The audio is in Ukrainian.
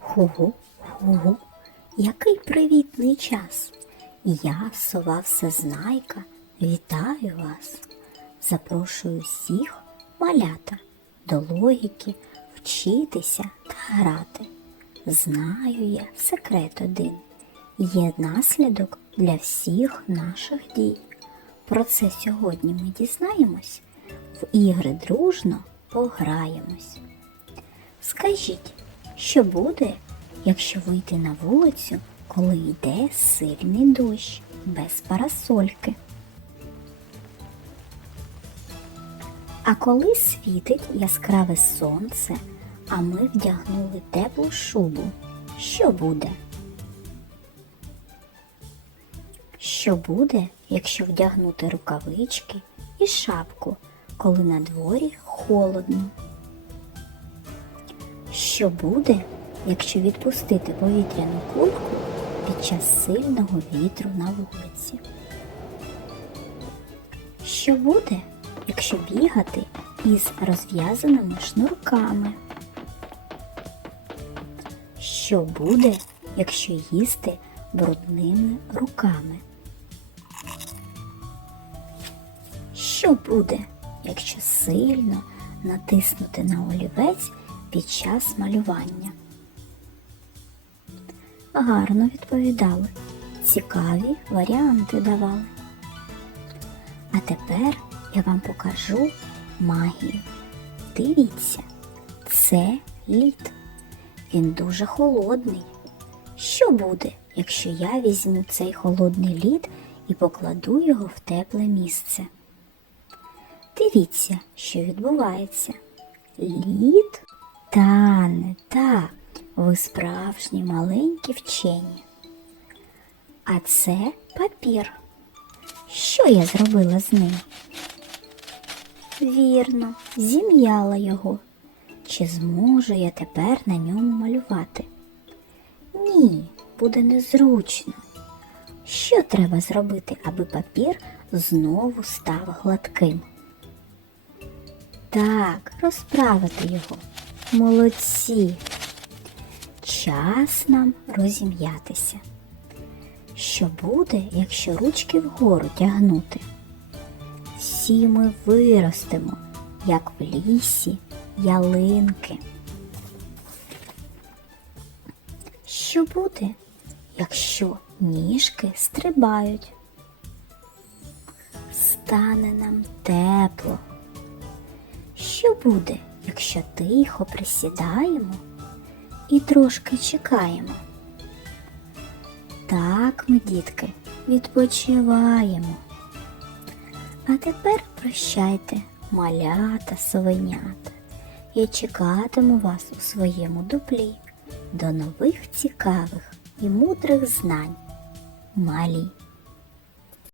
Ху-гу, ху-гу, який привітний час. Я, сова всезнайка, вітаю вас. Запрошую всіх малята до логіки вчитися та грати. Знаю я секрет один. Є наслідок для всіх наших дій. Про це сьогодні ми дізнаємось. В ігри дружно пограємось. Скажіть, що буде, якщо вийти на вулицю, коли йде сильний дощ без парасольки? А коли світить яскраве сонце, а ми вдягнули теплу шубу, що буде? Що буде, якщо вдягнути рукавички і шапку, коли на дворі холодно? Що буде, якщо відпустити повітряну кульку під час сильного вітру на вулиці? Що буде, якщо бігати із розв'язаними шнурками? Що буде, якщо їсти брудними руками? Що буде, якщо сильно натиснути на олівець під час малювання? Гарно відповідали, цікаві варіанти давали. А тепер я вам покажу магію. Дивіться, це лід. Він дуже холодний. Що буде, якщо я візьму цей холодний лід і покладу його в тепле місце? Дивіться, що відбувається. Лід тане, так, ви справжні маленькі вчені. А це папір. Що я зробила з ним? Вірно, зім'яла його. Чи зможу я тепер на ньому малювати? Ні, буде незручно. Що треба зробити, аби папір знову став гладким? Так, розправити його. Молодці. Час нам розім'ятися. Що буде, якщо ручки вгору тягнути? Всі ми виростемо, як в лісі ялинки. Що буде, якщо ніжки стрибають? Стане нам тепло. Що буде, якщо тихо присідаємо і трошки чекаємо? Так ми, дітки, відпочиваємо. А тепер прощайте, малята, совенята. Я чекатиму вас у своєму дуплі до нових цікавих і мудрих знань. Малі.